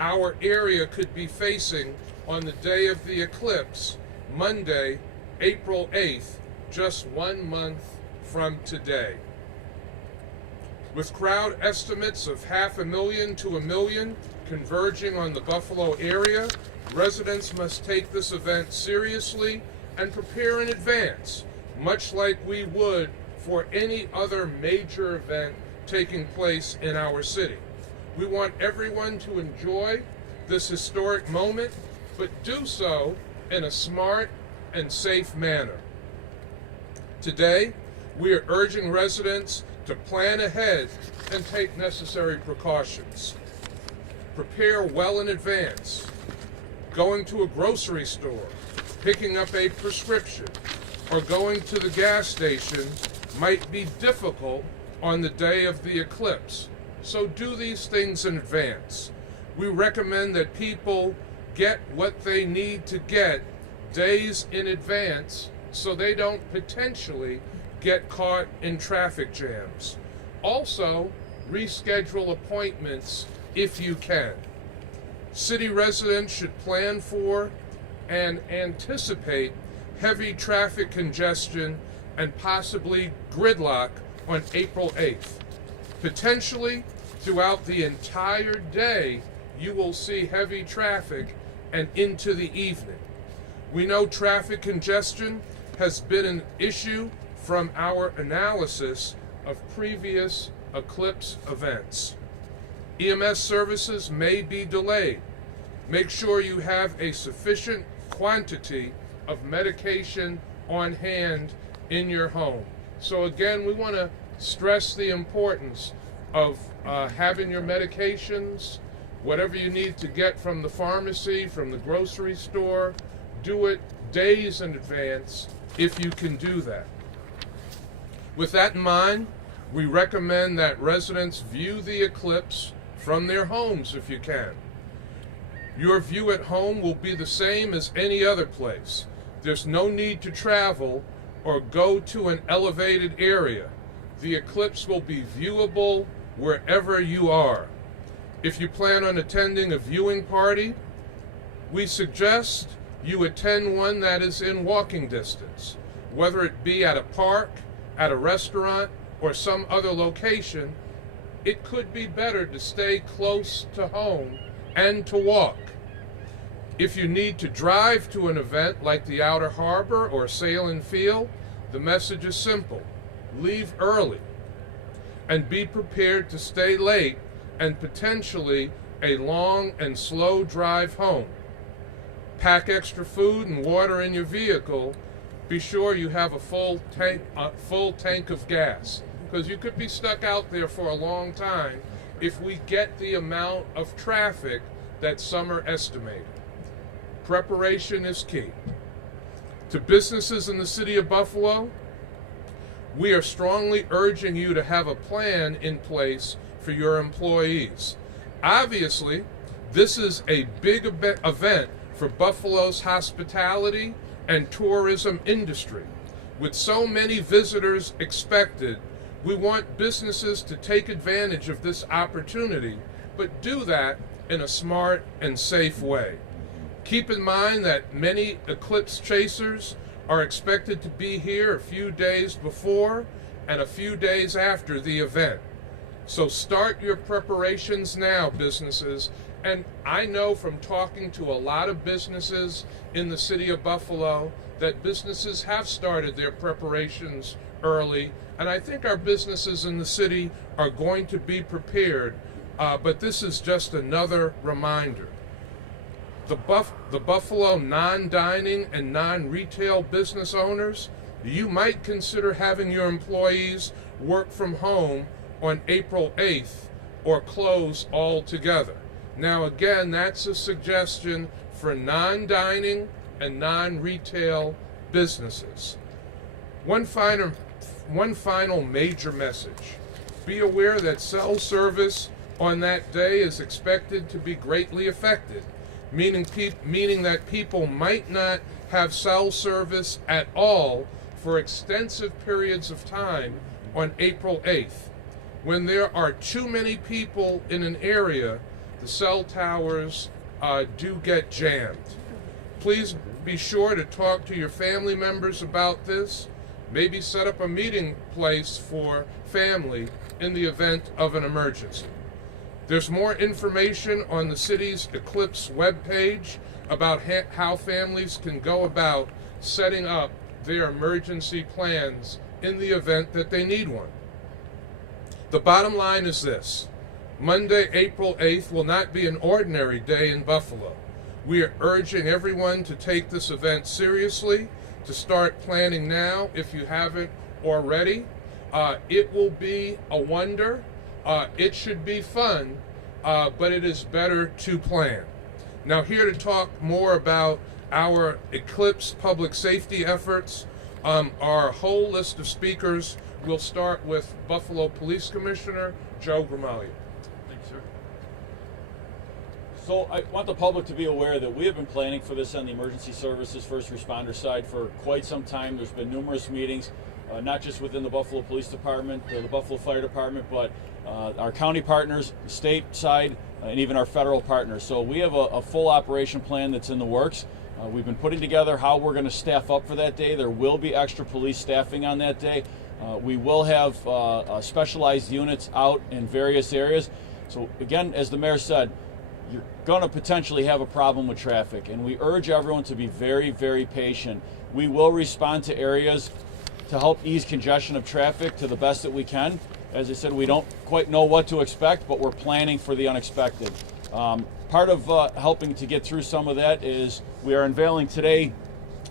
our area could be facing on the day of the eclipse, Monday, April 8th, just 1 month from today. With crowd estimates of 500,000 to 1 million converging on the Buffalo area, residents must take this event seriously and prepare in advance, much like we would for any other major event taking place in our city. We want everyone to enjoy this historic moment, but do so in a smart and safe manner. Today, we are urging residents to plan ahead and take necessary precautions. Prepare well in advance. Going to a grocery store, picking up a prescription, or going to the gas station might be difficult on the day of the eclipse, so do these things in advance. We recommend that people get what they need to get days in advance so they don't potentially get caught in traffic jams. Also, reschedule appointments if you can. City residents should plan for and anticipate heavy traffic congestion and possibly gridlock on April 8th. Potentially, throughout the entire day, you will see heavy traffic and into the evening. We know traffic congestion has been an issue from our analysis of previous eclipse events. EMS services may be delayed. Make sure you have a sufficient quantity of medication on hand in your home. So again, we want to stress the importance of having your medications, whatever you need to get from the pharmacy, from the grocery store, do it days in advance if you can do that. With that in mind, we recommend that residents view the eclipse from their homes if you can. Your view at home will be the same as any other place. There's no need to travel or go to an elevated area. The eclipse will be viewable wherever you are. If you plan on attending a viewing party, we suggest you attend one that is in walking distance, whether it be at a park, at a restaurant, or some other location. It could be better to stay close to home and to walk. If you need to drive to an event like the Outer Harbor or Sail and Field, the message is simple. Leave early and be prepared to stay late and potentially a long and slow drive home. Pack extra food and water in your vehicle. Be sure you have a full tank of gas, because you could be stuck out there for a long time if we get the amount of traffic that some are estimating. Preparation is key. To businesses in the city of Buffalo, we are strongly urging you to have a plan in place for your employees. Obviously, this is a big event for Buffalo's hospitality and tourism industry. With so many visitors expected, we want businesses to take advantage of this opportunity, but do that in a smart and safe way. Keep in mind that many eclipse chasers are expected to be here a few days before and a few days after the event. So start your preparations now, businesses. And I know from talking to a lot of businesses in the city of Buffalo that businesses have started their preparations early. And I think our businesses in the city are going to be prepared. But this is just another reminder. The Buffalo non-dining and non-retail business owners, you might consider having your employees work from home on April 8th or close altogether. Now again, that's a suggestion for non-dining and non-retail businesses. One final major message. Be aware that cell service on that day is expected to be greatly affected, meaning that people might not have cell service at all for extensive periods of time on April 8th. When there are too many people in an area, the cell towers do get jammed. Please be sure to talk to your family members about this. Maybe set up a meeting place for family in the event of an emergency. There's more information on the city's Eclipse webpage about how families can go about setting up their emergency plans in the event that they need one. The bottom line is this: Monday, April 8th will not be an ordinary day in Buffalo. We are urging everyone to take this event seriously, to start planning now if you haven't already. It will be a wonder. It should be fun, but it is better to plan. Now, here to talk more about our Eclipse public safety efforts, our whole list of speakers. We'll start with Buffalo Police Commissioner Joe Gramaglia. Thanks, sir. So I want the public to be aware that we have been planning for this on the emergency services first responder side for quite some time. There's been numerous meetings, not just within the Buffalo Police Department, the Buffalo Fire Department, but our county partners, the state side, and even our federal partners. So we have a full operation plan that's in the works. We've been putting together how we're going to staff up for that day. There will be extra police staffing on that day. We will have specialized units out in various areas. So again, as the mayor said, you're going to potentially have a problem with traffic, and we urge everyone to be very, very patient. We will respond to areas to help ease congestion of traffic to the best that we can. As I said, we don't quite know what to expect, but we're planning for the unexpected. Part of helping to get through some of that is we are unveiling today.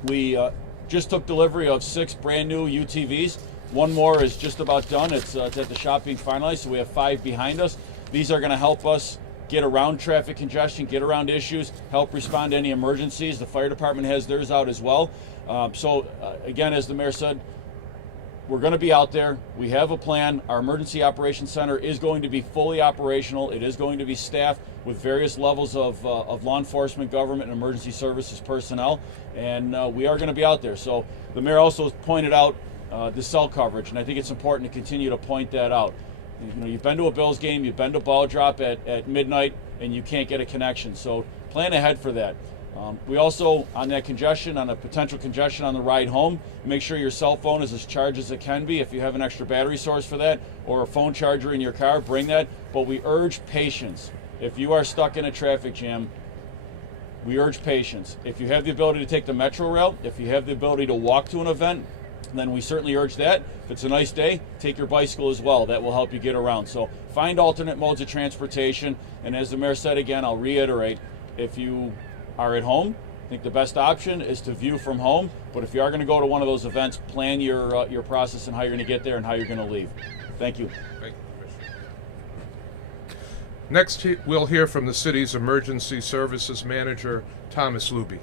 We just took delivery of 6 brand new UTVs. One more is just about done. It's at the shop being finalized, so we have 5 behind us. These are going to help us get around traffic congestion, get around issues, help respond to any emergencies. The fire department has theirs out as well. Again, as the mayor said, we're going to be out there. We have a plan. Our emergency operations center is going to be fully operational. It is going to be staffed with various levels of law enforcement, government, and emergency services personnel, and we are going to be out there. So the mayor also pointed out the cell coverage, and I think it's important to continue to point that out. You know, you've been to a Bills game, you've been to ball drop at midnight, and you can't get a connection. So plan ahead for that. We also, on that congestion, on a potential congestion on the ride home, make sure your cell phone is as charged as it can be. If you have an extra battery source for that or a phone charger in your car, bring that. But we urge patience. If you are stuck in a traffic jam, we urge patience. If you have the ability to take the metro rail, if you have the ability to walk to an event, then we certainly urge that. If it's a nice day, take your bicycle as well. That will help you get around. So find alternate modes of transportation. And as the mayor said again, I'll reiterate, if you are at home, I think the best option is to view from home. But if you are going to go to one of those events, plan your process and how you're going to get there and how you're going to leave. Thank you. Thank you, Commissioner. Next, we'll hear from the city's emergency services manager, Thomas Luby.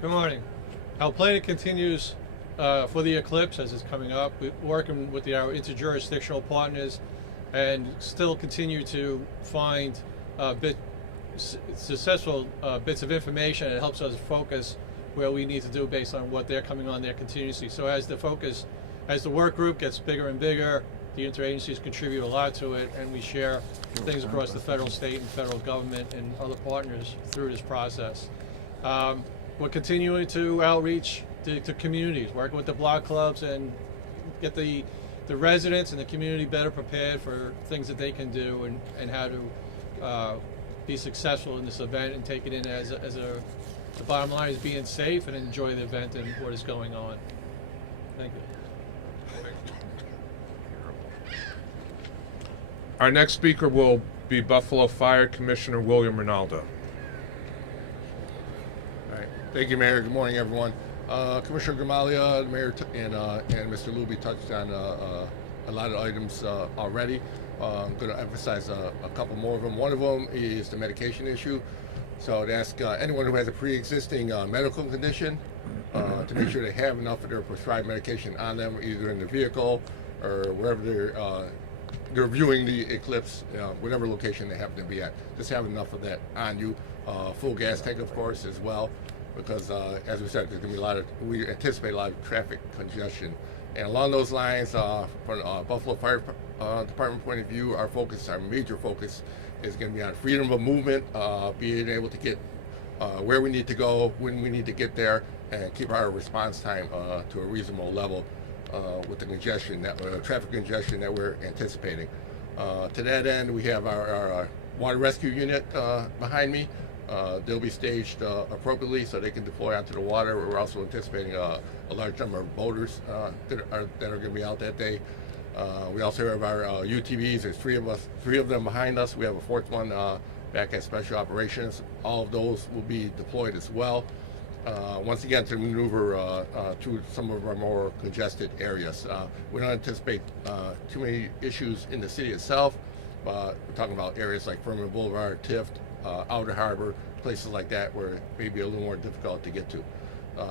Good morning. Our planning continues for the Eclipse as it's coming up. We're working with our interjurisdictional partners and still continue to find successful bits of information. It helps us focus where we need to do based on what they're coming on there continuously. So as the work group gets bigger and bigger, the interagencies contribute a lot to it, and we share things across the federal, state, and federal government and other partners through this process. We're continuing to outreach to communities, working with the block clubs and get the residents and the community better prepared for things that they can do and how to be successful in this event and take it in as the bottom line is being safe and enjoy the event and what is going on. Thank you. Our next speaker will be Buffalo Fire Commissioner William Ronaldo. Thank you, Mayor. Good morning, everyone. Commissioner Gramaglia, the Mayor, and Mr. Luby touched on a lot of items already. I'm going to emphasize a couple more of them. One of them is the medication issue. So I'd ask anyone who has a pre-existing medical condition to make sure they have enough of their prescribed medication on them, either in the vehicle or wherever they're viewing the eclipse, whatever location they happen to be at. Just have enough of that on you. Full gas tank, of course, as well. Because, as we said, there's going to be we anticipate a lot of traffic congestion. And along those lines, from Buffalo Fire department point of view, our major focus, is going to be on freedom of movement, being able to get where we need to go, when we need to get there, and keep our response time to a reasonable level with the traffic congestion that we're anticipating. To that end, we have our water rescue unit behind me. They'll be staged appropriately so they can deploy onto the water. We're also anticipating a large number of boaters that are going to be out that day. We also have our UTVs. There's three of them behind us. We have a fourth one back at Special Operations. All of those will be deployed as well. Once again, to maneuver through some of our more congested areas. We don't anticipate too many issues in the city itself, but we're talking about areas like Furman Boulevard, Tift, Outer Harbor, places like that where it may be a little more difficult to get to.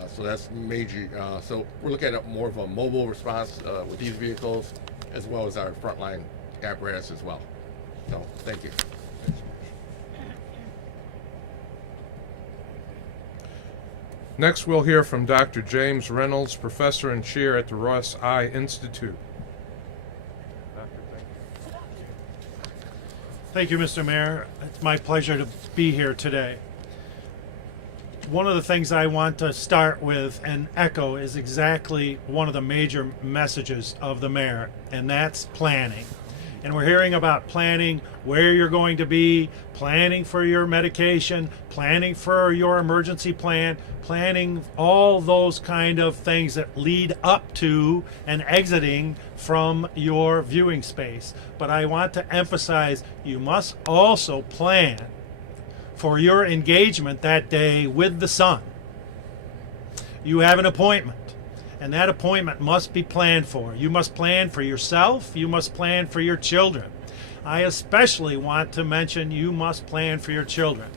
So that's major. So we're looking at more of a mobile response with these vehicles, as well as our frontline apparatus as well. So thank you. Next, we'll hear from Dr. James Reynolds, Professor and Chair at the Ross Eye Institute. Thank you, Mr. Mayor. It's my pleasure to be here today. One of the things I want to start with and echo is exactly one of the major messages of the mayor, and that's planning. And we're hearing about planning where you're going to be, planning for your medication, planning for your emergency plan, planning all those kind of things that lead up to and exiting from your viewing space. But I want to emphasize you must also plan for your engagement that day with the sun. You have an appointment, and that appointment must be planned for. You must plan for yourself. You must plan for your children. I especially want to mention you must plan for your children.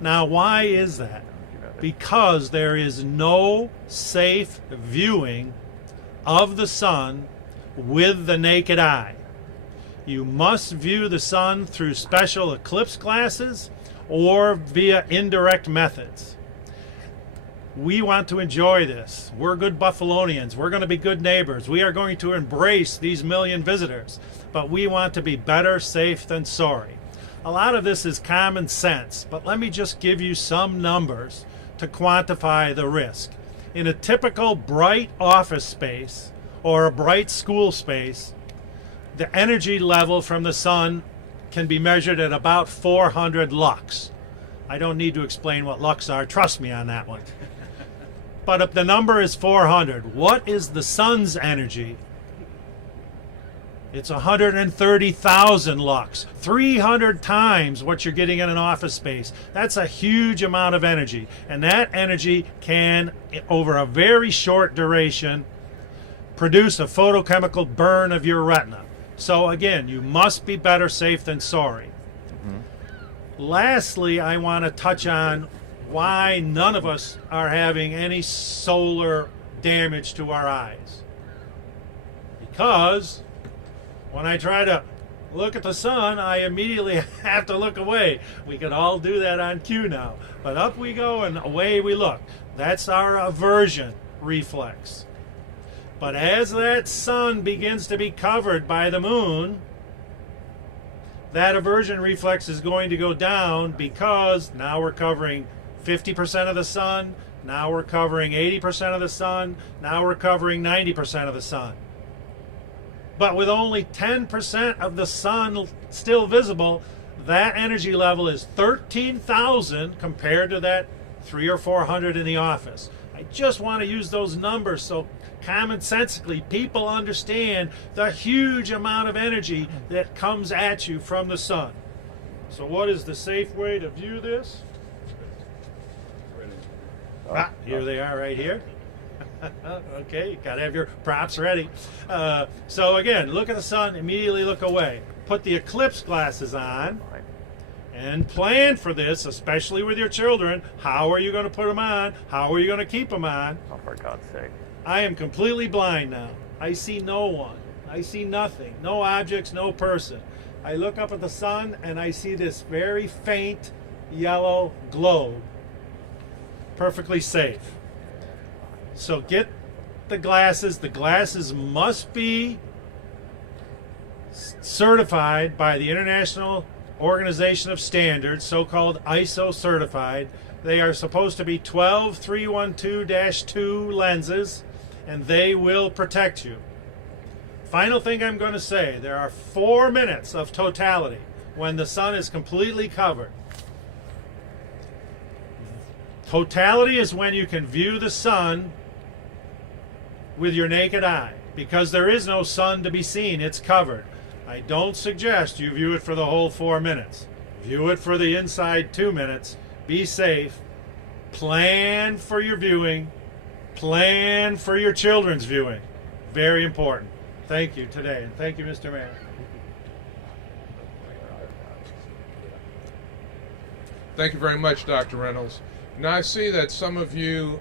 Now, why is that? Because there is no safe viewing of the sun with the naked eye. You must view the sun through special eclipse glasses or via indirect methods. We want to enjoy this. We're good Buffalonians. We're going to be good neighbors. We are going to embrace these million visitors, but we want to be better safe than sorry. A lot of this is common sense, but let me just give you some numbers to quantify the risk. In a typical bright office space or a bright school space, the energy level from the sun can be measured at about 400 lux. I don't need to explain what lux are. Trust me on that one. But if the number is 400, what is the sun's energy? It's 130,000 lux, 300 times what you're getting in an office space. That's a huge amount of energy. And that energy can, over a very short duration, produce a photochemical burn of your retina. So again, you must be better safe than sorry. Lastly, I want to touch on why none of us are having any solar damage to our eyes. Because when I try to look at the sun, I immediately have to look away. We could all do that on cue now. But up we go and away we look. That's our aversion reflex. But as that sun begins to be covered by the moon, that aversion reflex is going to go down because now we're covering 50% of the sun, now we're covering 80% of the sun, now we're covering 90% of the sun. But with only 10% of the sun still visible, that energy level is 13,000 compared to that 300 or 400 in the office. I just want to use those numbers so commonsensically people understand the huge amount of energy that comes at you from the sun. So what is the safe way to view this? Here they are right here. Okay, you gotta have your props ready. So again, look at the sun, immediately look away. Put the eclipse glasses on and plan for this, especially with your children. How are you going to put them on? How are you going to keep them on? Oh, for God's sake. I am completely blind now. I see no one. I see nothing. No objects, no person. I look up at the sun and I see this very faint yellow globe. Perfectly safe. So get the glasses. The glasses must be certified by the International Organization of Standards, so-called ISO certified. They are supposed to be 12312-2 lenses, and they will protect you. Final thing I'm going to say, there are 4 minutes of totality when the sun is completely covered. Totality is when you can view the sun with your naked eye, because there is no sun to be seen, it's covered. I don't suggest you view it for the whole 4 minutes. View it for the inside 2 minutes. Be safe. Plan for your viewing. Plan for your children's viewing. Very important. Thank you today, and thank you, Mr. Mayor. Thank you very much, Dr. Reynolds. Now I see that some of you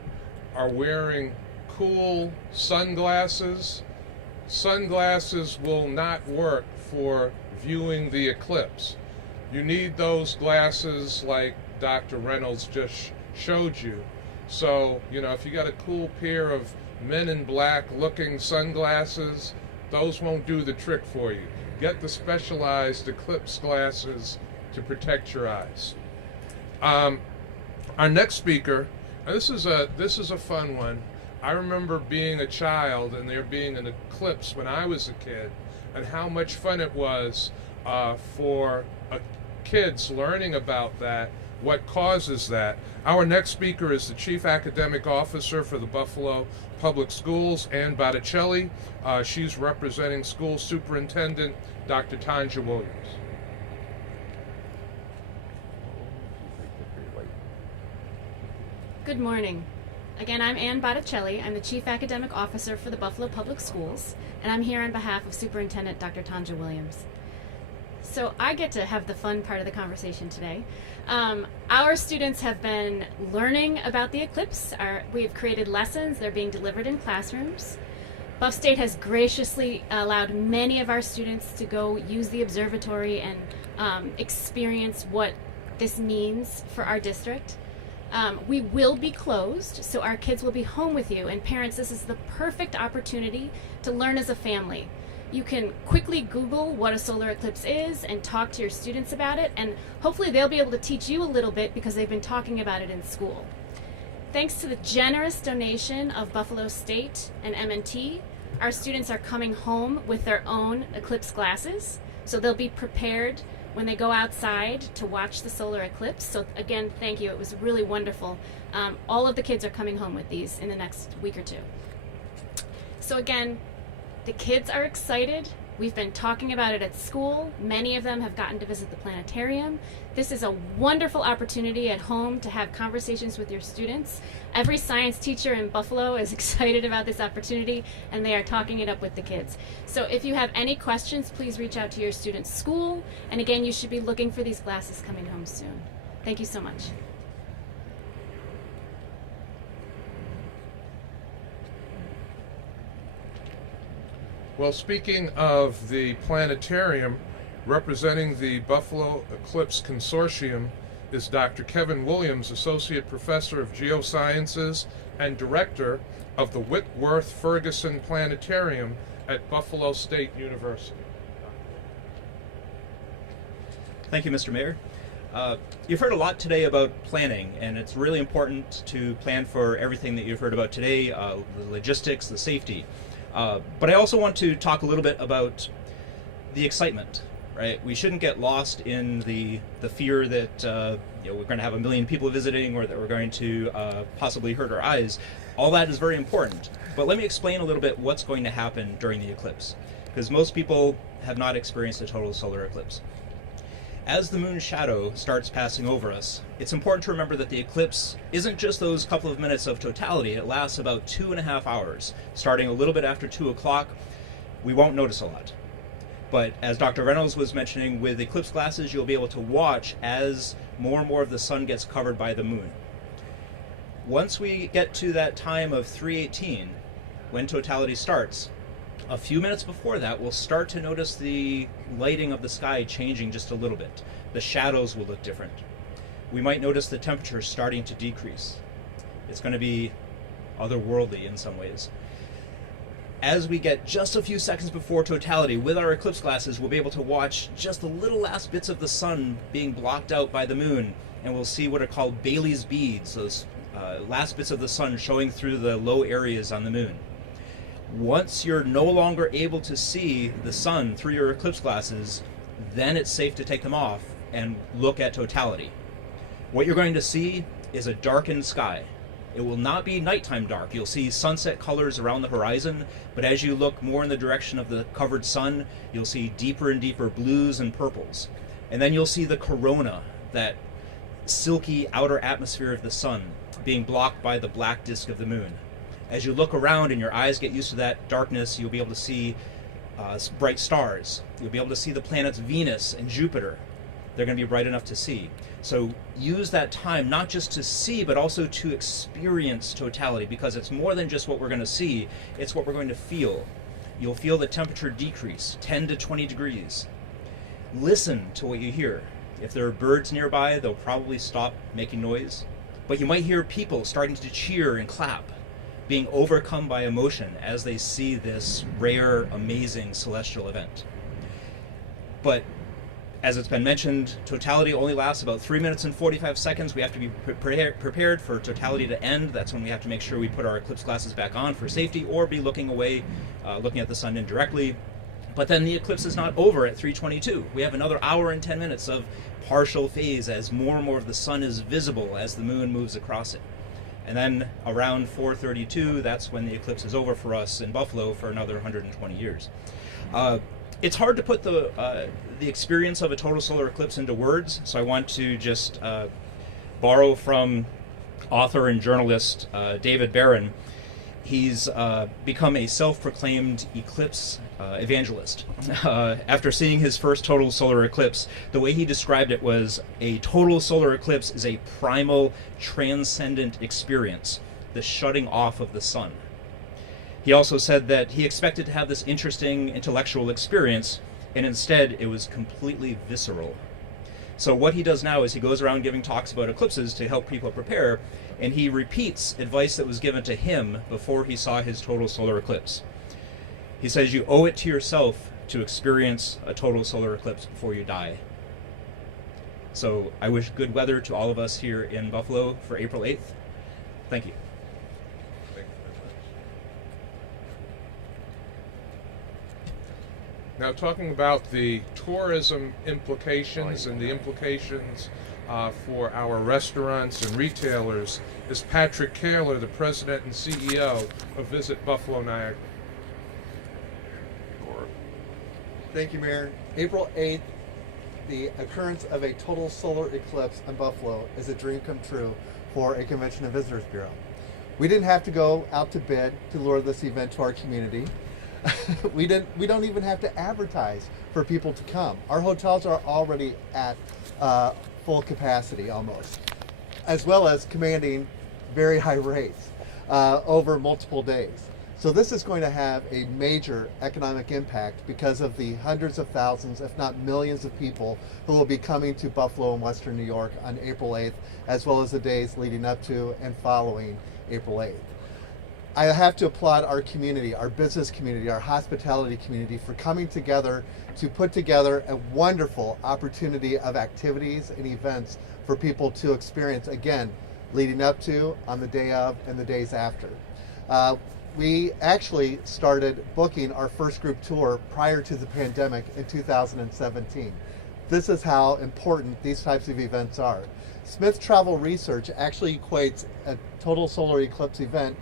are wearing cool sunglasses. Sunglasses will not work for viewing the eclipse. You need those glasses like Dr. Reynolds just showed you. So, if you got a cool pair of Men in Black looking sunglasses, those won't do the trick for you. Get the specialized eclipse glasses to protect your eyes. Our next speaker, and this is a fun one. I remember being a child and there being an eclipse when I was a kid, and how much fun it was for kids learning about that, what causes that. Our next speaker is the Chief Academic Officer for the Buffalo Public Schools, Ann Botticelli. She's representing School Superintendent Dr. Tanja Williams. Good morning. Again, I'm Ann Botticelli. I'm the Chief Academic Officer for the Buffalo Public Schools, and I'm here on behalf of Superintendent Dr. Tanja Williams. So I get to have the fun part of the conversation today. Our students have been learning about the eclipse. We have created lessons. They're being delivered in classrooms. Buff State has graciously allowed many of our students to go use the observatory and experience what this means for our district. We will be closed, so our kids will be home with you. And parents, this is the perfect opportunity to learn as a family. You can quickly Google what a solar eclipse is and talk to your students about it, and hopefully they'll be able to teach you a little bit because they've been talking about it in school. Thanks to the generous donation of Buffalo State and M&T, our students are coming home with their own eclipse glasses, so they'll be prepared when they go outside to watch the solar eclipse. So again, thank you. It was really wonderful. All of the kids are coming home with these in the next week or two. So again, the kids are excited. We've been talking about it at school. Many of them have gotten to visit the planetarium. This is a wonderful opportunity at home to have conversations with your students. Every science teacher in Buffalo is excited about this opportunity, and they are talking it up with the kids. So if you have any questions, please reach out to your student's school. And again, you should be looking for these glasses coming home soon. Thank you so much. Well, speaking of the planetarium, representing the Buffalo Eclipse Consortium is Dr. Kevin Williams, Associate Professor of Geosciences and Director of the Whitworth Ferguson Planetarium at Buffalo State University. Thank you, Mr. Mayor. You've heard a lot today about planning, and it's really important to plan for everything that you've heard about today, the logistics, the safety. But I also want to talk a little bit about the excitement, right? We shouldn't get lost in the fear that we're going to have 1 million people visiting, or that we're going to possibly hurt our eyes. All that is very important. But let me explain a little bit what's going to happen during the eclipse, because most people have not experienced a total solar eclipse. As the moon's shadow starts passing over us, it's important to remember that the eclipse isn't just those couple of minutes of totality. It lasts about 2.5 hours. Starting a little bit after 2 o'clock, we won't notice a lot. But as Dr. Reynolds was mentioning, with eclipse glasses, you'll be able to watch as more and more of the sun gets covered by the moon. Once we get to that time of 3:18, when totality starts, a few minutes before that, we'll start to notice the lighting of the sky changing just a little bit. The shadows will look different. We might notice the temperature starting to decrease. It's going to be otherworldly in some ways. as we get just a few seconds before totality, with our eclipse glasses, we'll be able to watch just the little last bits of the sun being blocked out by the moon, and we'll see what are called Bailey's beads, those last bits of the sun showing through the low areas on the moon. Once you're no longer able to see the sun through your eclipse glasses, then it's safe to take them off and look at totality. What you're going to see is a darkened sky. It will not be nighttime dark. You'll see sunset colors around the horizon, but as you look more in the direction of the covered sun, you'll see deeper and deeper blues and purples. And then you'll see the corona, that silky outer atmosphere of the sun, being blocked by the black disk of the moon. As you look around and your eyes get used to that darkness, you'll be able to see bright stars. You'll be able to see the planets Venus and Jupiter. They're going to be bright enough to see. So use that time not just to see, but also to experience totality, because it's more than just what we're going to see, it's what we're going to feel. You'll feel the temperature decrease 10 to 20 degrees. Listen to what you hear. If there are birds nearby, they'll probably stop making noise. But you might hear people starting to cheer and clap, being overcome by emotion as they see this rare, amazing celestial event. But as it's been mentioned, totality only lasts about 3 minutes and 45 seconds. We have to be prepared for totality to end. That's when we have to make sure we put our eclipse glasses back on for safety, or be looking away, looking at the sun indirectly. But then the eclipse is not over at 3:22. We have another hour and 10 minutes of partial phase as more and more of the sun is visible as the moon moves across it. And then around 4:32, that's when the eclipse is over for us in Buffalo for another 120 years. It's hard to put the experience of a total solar eclipse into words, so I want to just borrow from author and journalist David Barron. He's become a self-proclaimed eclipse evangelist. After seeing his first total solar eclipse, the way he described it was, a total solar eclipse is a primal, transcendent experience, the shutting off of the sun. He also said that he expected to have this interesting intellectual experience, and instead it was completely visceral. So what he does now is he goes around giving talks about eclipses to help people prepare, and he repeats advice that was given to him before he saw his total solar eclipse. He says you owe it to yourself to experience a total solar eclipse before you die. So I wish good weather to all of us here in Buffalo for April 8th. Thank you. Now, talking about the tourism implications and the implications for our restaurants and retailers is Patrick Kaler, the president and CEO of Visit Buffalo Niagara. Thank you, Mayor. April 8th, the occurrence of a total solar eclipse in Buffalo is a dream come true for a Convention and Visitors Bureau. We didn't have to go out to bid to lure this event to our community. We don't even have to advertise for people to come. Our hotels are already at full capacity almost, as well as commanding very high rates over multiple days. So this is going to have a major economic impact because of the hundreds of thousands, if not millions of people who will be coming to Buffalo and Western New York on April 8th, as well as the days leading up to and following April 8th. I have to applaud our community, our business community, our hospitality community for coming together to put together a wonderful opportunity of activities and events for people to experience, again, leading up to, on the day of, and the days after. We actually started booking our first group tour prior to the pandemic in 2017. This is how important these types of events are. Smith Travel Research actually equates a total solar eclipse event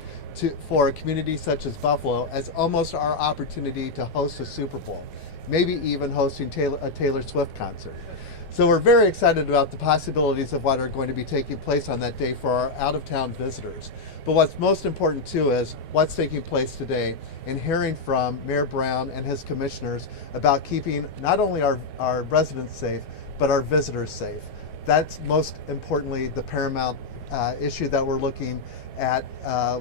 for a community such as Buffalo as almost our opportunity to host a Super Bowl, maybe even hosting a Taylor Swift concert. So we're very excited about the possibilities of what are going to be taking place on that day for our out-of-town visitors. But what's most important too is what's taking place today and hearing from Mayor Brown and his commissioners about keeping not only our residents safe, but our visitors safe. That's most importantly the paramount issue that we're looking at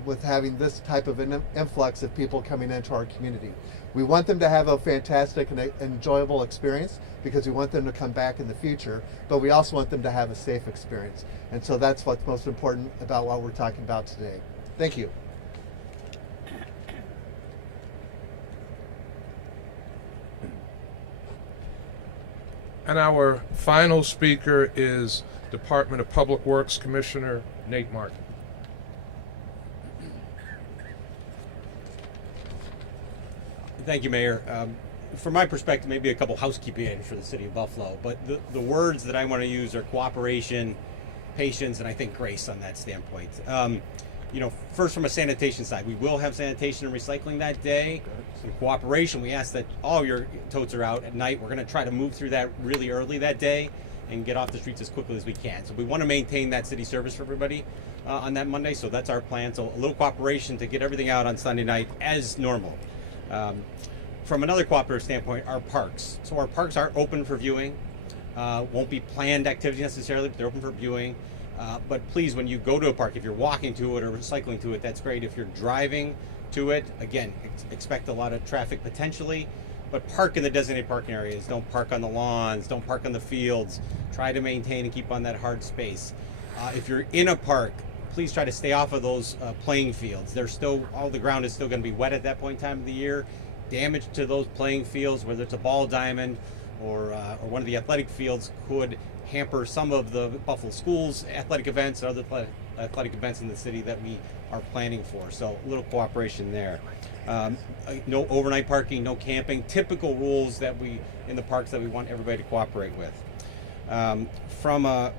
with having this type of an influx of people coming into our community. We want them to have a fantastic and enjoyable experience because we want them to come back in the future, but we also want them to have a safe experience. And so that's what's most important about what we're talking about today. Thank you. And our final speaker is Department of Public Works Commissioner Nate Martin. Thank you, Mayor. From my perspective, maybe a couple housekeeping items for the city of Buffalo, but the words that I want to use are cooperation, patience, and I think grace on that standpoint. First from a sanitation side, we will have sanitation and recycling that day. Some cooperation, we ask that all your totes are out at night. We're going to try to move through that really early that day and get off the streets as quickly as we can. So we want to maintain that city service for everybody on that Monday, so that's our plan. So a little cooperation to get everything out on Sunday night as normal. From another cooperative standpoint, our parks. So our parks are open for viewing. Won't be planned activity necessarily, but they're open for viewing. But please, when you go to a park, if you're walking to it or cycling to it, that's great. If you're driving to it, again, expect a lot of traffic potentially, but park in the designated parking areas. Don't park on the lawns, don't park on the fields. Try to maintain and keep on that hard space. If you're in a park, please try to stay off of those playing fields. All the ground is still going to be wet at that point in time of the year. Damage to those playing fields, whether it's a ball diamond or one of the athletic fields, could hamper some of the Buffalo Schools athletic events and other athletic events in the city that we are planning for. So a little cooperation there. No overnight parking, no camping, typical rules that in the parks that we want everybody to cooperate with. From a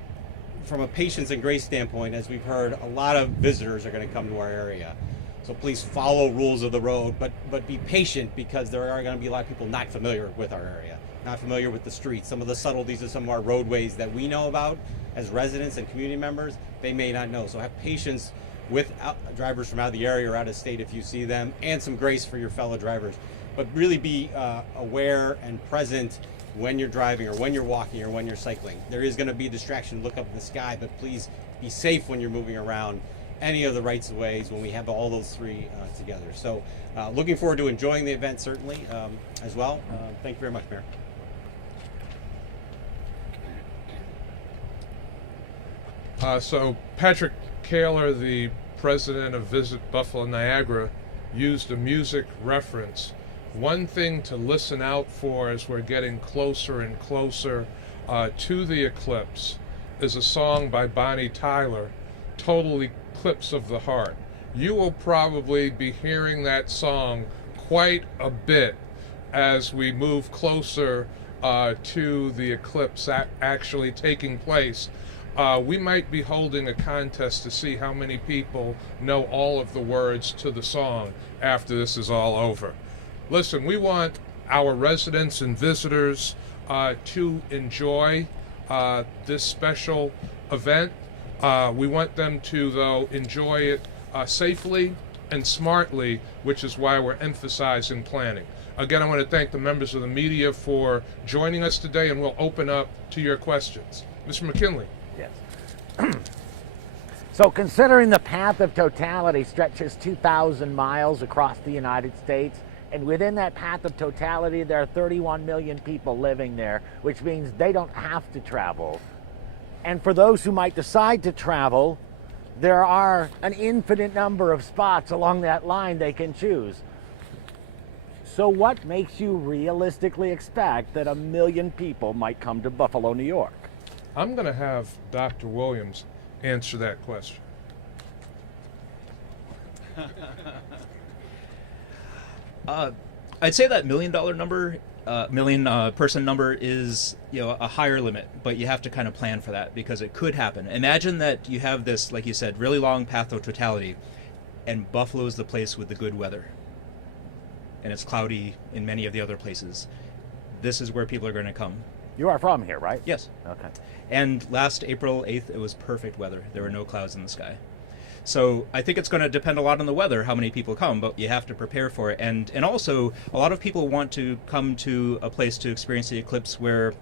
patience and grace standpoint, as we've heard, a lot of visitors are going to come to our area. So please follow rules of the road, but be patient, because there are going to be a lot of people not familiar with our area, not familiar with the streets. Some of the subtleties of some of our roadways that we know about as residents and community members, they may not know. So have patience with drivers from out of the area or out of state if you see them, and some grace for your fellow drivers. But really be aware and present when you're driving or when you're walking or when you're cycling. There is going to be a distraction, look up in the sky, but please be safe when you're moving around any of the rights of ways when we have all those three together. So looking forward to enjoying the event certainly as well. Thank you very much, Mayor. So Patrick Kaler, the president of Visit Buffalo Niagara, used a music reference. One thing to listen out for as we're getting closer and closer to the eclipse is a song by Bonnie Tyler, Total Eclipse of the Heart. You will probably be hearing that song quite a bit as we move closer to the eclipse actually taking place. We might be holding a contest to see how many people know all of the words to the song after this is all over. Listen, we want our residents and visitors to enjoy this special event. We want them to, though, enjoy it safely and smartly, which is why we're emphasizing planning. Again, I want to thank the members of the media for joining us today, and we'll open up to your questions. Mr. McKinley. Yes. So considering the path of totality stretches 2,000 miles across the United States, and within that path of totality, there are 31 million people living there, which means they don't have to travel. And for those who might decide to travel, there are an infinite number of spots along that line they can choose. So what makes you realistically expect that 1 million people might come to Buffalo, New York? I'm going to have Dr. Williams answer that question. I'd say that $1 million number, million person number is a higher limit, but you have to kind of plan for that because it could happen. Imagine that you have this, like you said, really long path of totality, and Buffalo is the place with the good weather, and it's cloudy in many of the other places. This is where people are going to come. You are from here, right? Yes. Okay. And last April 8th, it was perfect weather. There were no clouds in the sky. So I think it's going to depend a lot on the weather, how many people come, but you have to prepare for it. And also, a lot of people want to come to a place to experience the eclipse where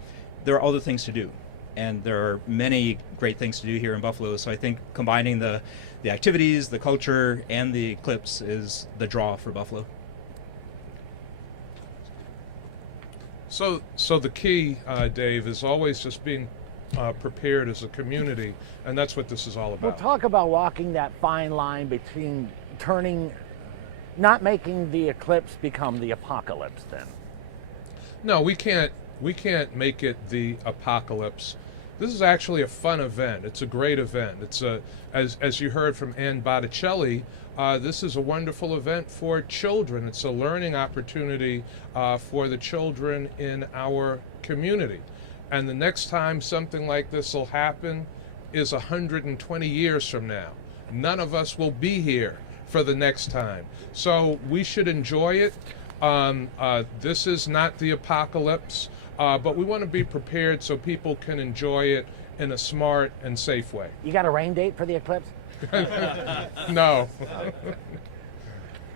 there are other things to do. And there are many great things to do here in Buffalo. So I think combining the activities, the culture, and the eclipse is the draw for Buffalo. So the key, Dave, is always just being prepared as a community, and that's what this is all about. We'll talk about walking that fine line between not making the eclipse become the apocalypse then. No, we can't We can't make it the apocalypse. This is actually a fun event. It's a great event. It's as you heard from Ann Botticelli, this is a wonderful event for children. It's a learning opportunity for the children in our community. And the next time something like this will happen is 120 years from now. None of us will be here for the next time. So we should enjoy it. This is not the apocalypse, but we want to be prepared so people can enjoy it in a smart and safe way. You got a rain date for the eclipse? No.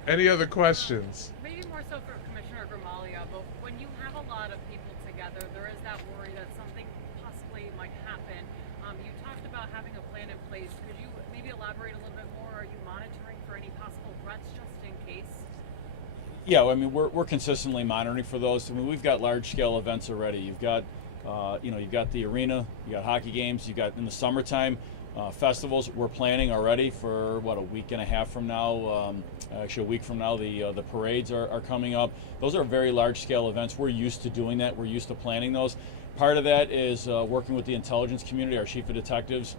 Any other questions? Maybe more so for Commissioner Gramalia, but when you have a lot of people together, there is that worry that something possibly might happen. You talked about having a plan in place. Could you maybe elaborate a little bit more? Are you monitoring for any possible threats just in case? Yeah, I mean, we're consistently monitoring for those. I mean, we've got large-scale events already. You've got, you've got the arena, you got hockey games, you got in the summertime festivals. We're planning already for a week and a half from now. Actually, a week from now, the parades are coming up. Those are very large-scale events. We're used to doing that. We're used to planning those. Part of that is working with the intelligence community. Our chief of detectives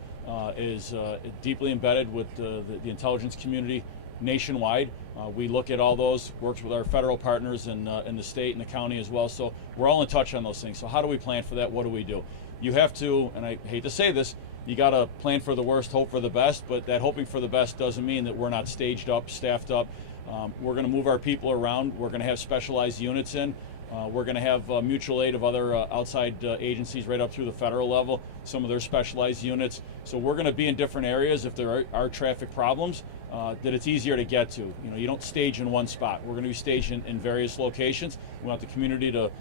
is deeply embedded with the intelligence community nationwide. We look at all those, works with our federal partners in the state and the county as well. So we're all in touch on those things. So how do we plan for that? What do we do? You have to, and I hate to say this, you got to plan for the worst, hope for the best, but that hoping for the best doesn't mean that we're not staged up, staffed up. We're going to move our people around. We're going to have specialized units in. We're going to have mutual aid of other outside agencies right up through the federal level, some of their specialized units. So we're going to be in different areas if there are traffic problems that it's easier to get to. You don't stage in one spot. We're going to be staged in various locations. We want the community to,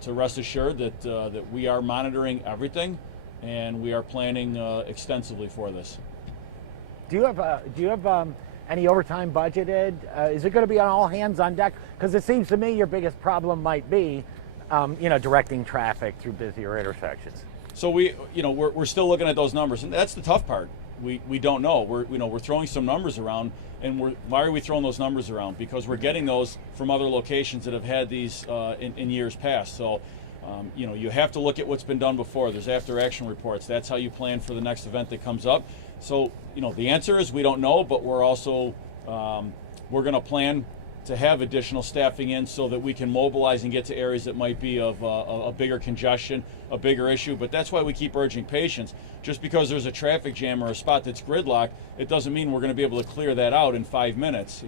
to rest assured that that we are monitoring everything, and we are planning extensively for this. Do you have any overtime budgeted? Is it going to be on all hands on deck? Because it seems to me your biggest problem might be, directing traffic through busier intersections. So we're still looking at those numbers, and that's the tough part. We don't know. We're throwing some numbers around, and why are we throwing those numbers around? Because we're getting those from other locations that have had these in years past. So. You have to look at what's been done before. There's after action reports. That's how you plan for the next event that comes up. So, the answer is we don't know, but we're also, we're going to plan to have additional staffing in so that we can mobilize and get to areas that might be of a bigger congestion, a bigger issue. But that's why we keep urging patience. Just because there's a traffic jam or a spot that's gridlocked, it doesn't mean we're going to be able to clear that out in 5 minutes.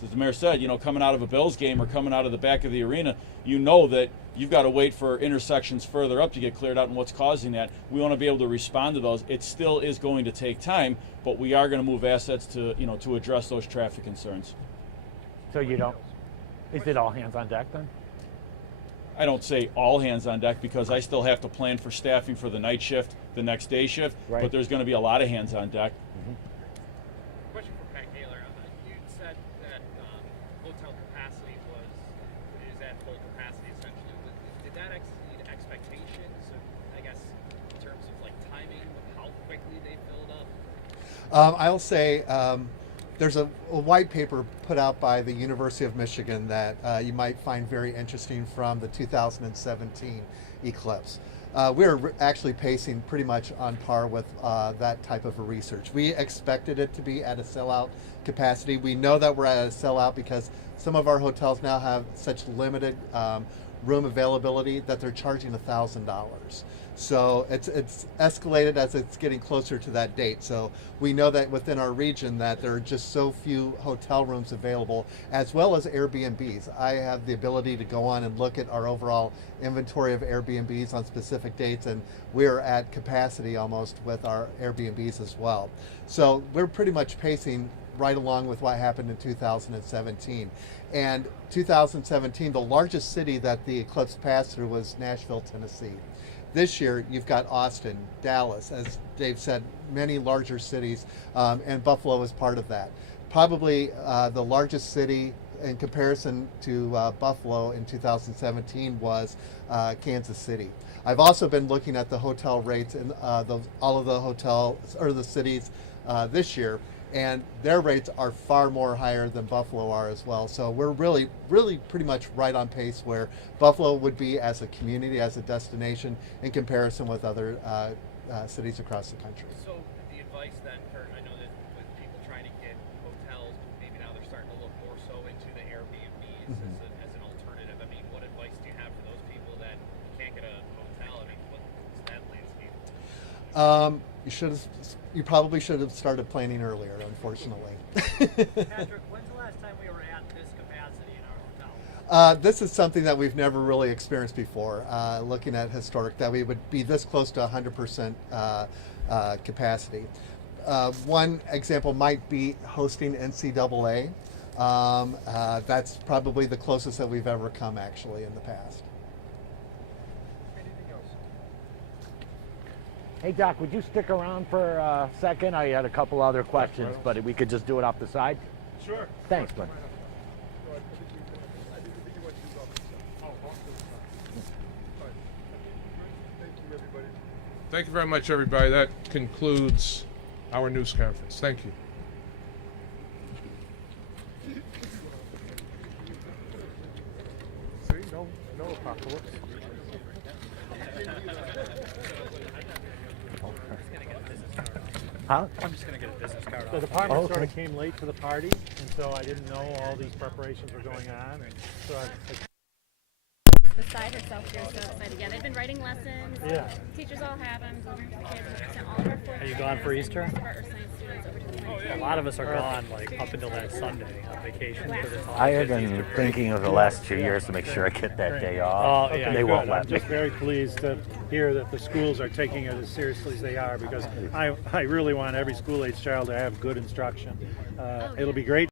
As the mayor said, coming out of a Bills game or coming out of the back of the arena, that you've got to wait for intersections further up to get cleared out and what's causing that. We want to be able to respond to those. It still is going to take time, but we are going to move assets to, to address those traffic concerns. So is it all hands on deck then? I don't say all hands on deck because I still have to plan for staffing for the night shift, the next day shift, right. But there's going to be a lot of hands on deck. Question for Pat Gaylor. You said that hotel capacity is at full capacity essentially. Did that exceed expectations? I guess in terms of timing, how quickly they filled up. I'll say there's a white paper put out by the University of Michigan that you might find very interesting from the 2017 eclipse. We're actually pacing pretty much on par with that type of a research. We expected it to be at a sellout capacity. We know that we're at a sellout because some of our hotels now have such limited room availability that they're charging $1,000. So it's escalated as it's getting closer to that date. So we know that within our region that there are just so few hotel rooms available, as well as Airbnbs. I have the ability to go on and look at our overall inventory of Airbnbs on specific dates, and we're at capacity almost with our Airbnbs as well. So we're pretty much pacing right along with what happened in 2017. And 2017, the largest city that the eclipse passed through was Nashville, Tennessee. This year, you've got Austin, Dallas, as Dave said, many larger cities, and Buffalo is part of that. Probably the largest city in comparison to Buffalo in 2017 was Kansas City. I've also been looking at the hotel rates in all of the hotels or the cities this year, and their rates are far more higher than Buffalo are as well. So we're really pretty much right on pace where Buffalo would be as a community, as a destination, in comparison with other cities across the country. So the advice then for, I know that with people trying to get hotels, maybe now they're starting to look more so into the Airbnbs as an alternative. I mean, what advice do you have for those people that can't get a hotel? I mean, what's that landscape? You probably should have started planning earlier, unfortunately. Patrick, when's the last time we were at this capacity in our hotel? This is something that we've never really experienced before, looking at historic, that we would be this close to 100% capacity. One example might be hosting NCAA. That's probably the closest that we've ever come, actually, in the past. Hey, Doc, would you stick around for a second? I had a couple other questions, but we could just do it off the side. Sure. Thanks, bud. Thank you very much, everybody. That concludes our news conference. Thank you. See, no apocalypse. Huh? I'm just going to get a business card. The department sort of came late to the party, and so I didn't know all these preparations were going on, and so Beside herself, they're so excited. Yeah, they've been writing lessons. Yeah. Teachers all have them, delivering to the kids. We sent all of our fourth Are you gone for Easter? Most of our Earth Science students over to the A lot of us are gone, like, up until that Sunday on vacation for this I have been thinking of the last 2 years to make sure I get that day off. Oh, yeah. They won't good. let I'm me. just very pleased to hear that the schools are taking it as seriously as they are, because I really want every school-age child to have good instruction. It'll be great